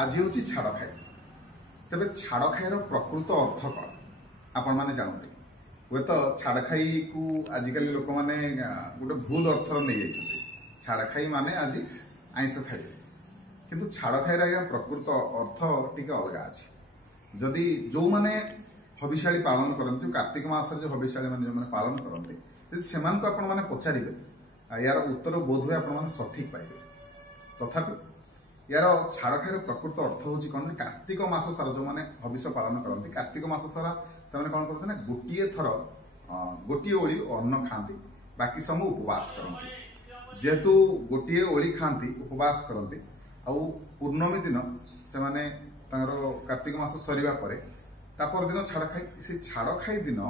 आज हूँ छाड़ खाई। तेरे छाड़ खाईर प्रकृत अर्थ कौन आपण मैंने जानते हे तो छाड़ खाई को आजिकल लोक मैंने गोटे भूल अर्थ नहीं जाइए। छाड़ खाई माने आज आइंष खाइबे किंतु छाड़ खाईर आज्ञा प्रकृत अर्थ टी अलग अच्छे। जदि जो मैंने हविशाली पालन करते कार्तिक मास जो हविशाली मैंने जो पालन करते से मैंने पचारे यार उत्तर बोध हुए आप सठिक पाइबे। तथापि यार छाड़ खाईर प्रकृत अर्थ हूँ कौन कार्तिक मास सारा जो मैंने हविष पालन करते कार्तिक मास सारा से कौन करते ना गोटे थर गोटे ओली अन्न खाती बाकी सब उपवास करते। जेहेतु गोटे ओली खाती उपवास करते आउ पूर्णमी दिन से माने कार्तिक मास सरिबा परे तापर दिन छाड़ खाई से छाड़ खाई दिन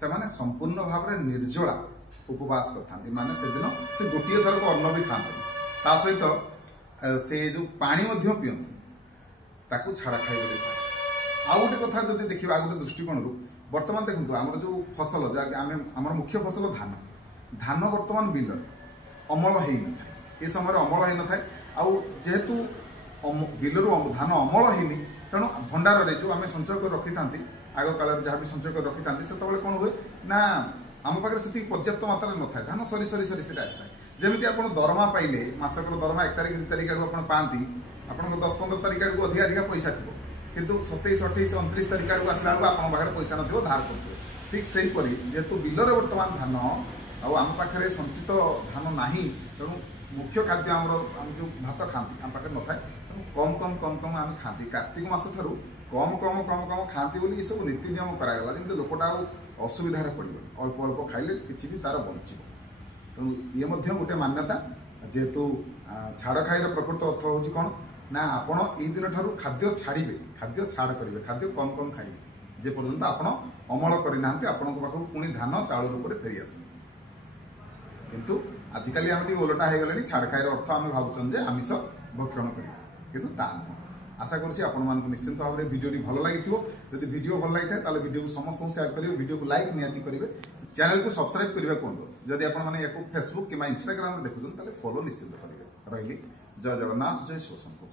से माने संपूर्ण भाव में निर्जला उपवास करते माने से दिन से गोटे थर को अन्न भी खाते ता सहित से जो पानी पिंती ताकू छाड़ खाई आउ गोटे कथा जब देखा गोटे दृष्टिकोण बर्तमान देखो आम जो फसल जहाँकि आम मुख्य फसल धान धान बर्तमान बिल अमल हो न था ये समय अमल हो न था आउ जेहेतु बिलर धान अमल होनी तेणु भंडार में जो आम संचय कर रखी था आग काल जहाँ भी संचय कर रखी था से कौन हुए ना आम पाखे से पर्याप्त मात्रा न था धान सरी सरी सरी से आसता जमी आप दरमा पाइले मसकर दरमा 1 तारिख 2 तारिख आड़ पाती आप 10-15 तारिख आड़ अधिक अधिक पैसा थी किंतु 27, 28, 29 तारिख आड़ आसला बेलू आप पैसा न धार करेंगे ठीक से जेहेतु बिलर बर्तमान धान आम पाखे संचित धान ना तेणु मुख्य खाद्य आम जो भात खाती आम पाखे न था कम कम कम कम आम खाती कार्तिक मास ठार कम कम कम कम खाती बोली सब नीति नियम करागला जमी लोकटा असुविधार पड़े अल्प अल्प खाइले किसी भी तार बंचो। तेणु ये गोटे मान्यता जेहेतु छाड़ खाईर प्रकृत अर्थ हूँ कौन ना आपण यही दिन ठार खाद्य छाड़े खाद्य छाड़ करेंगे खाद्य कम कम खाइबे जे पर्यंत आपण अमल करना आपण पाखक पुणी धान चाउल रूप से फेरी आसे। किंतु आजिकल आम ओलटा हो गले छाड़ खाईर अर्थ आम भावुन आमिष भक्षण कर किंतु ता नुह। आशा करुँच आपण निश्चित भाव में भिडियो भल लगी जब भिडियो भल लगी था भिडियो को समस्त शेयर करेंगे भिडियो को लाइक निहाती करेंगे चैनल को सब्सक्राइब करने कहूँ जदि आप फेसबुक कि इंस्टाग्राम देखुन फॉलो निश्चित करेंगे। रही जय जगन्नाथ जय शिव शंकर।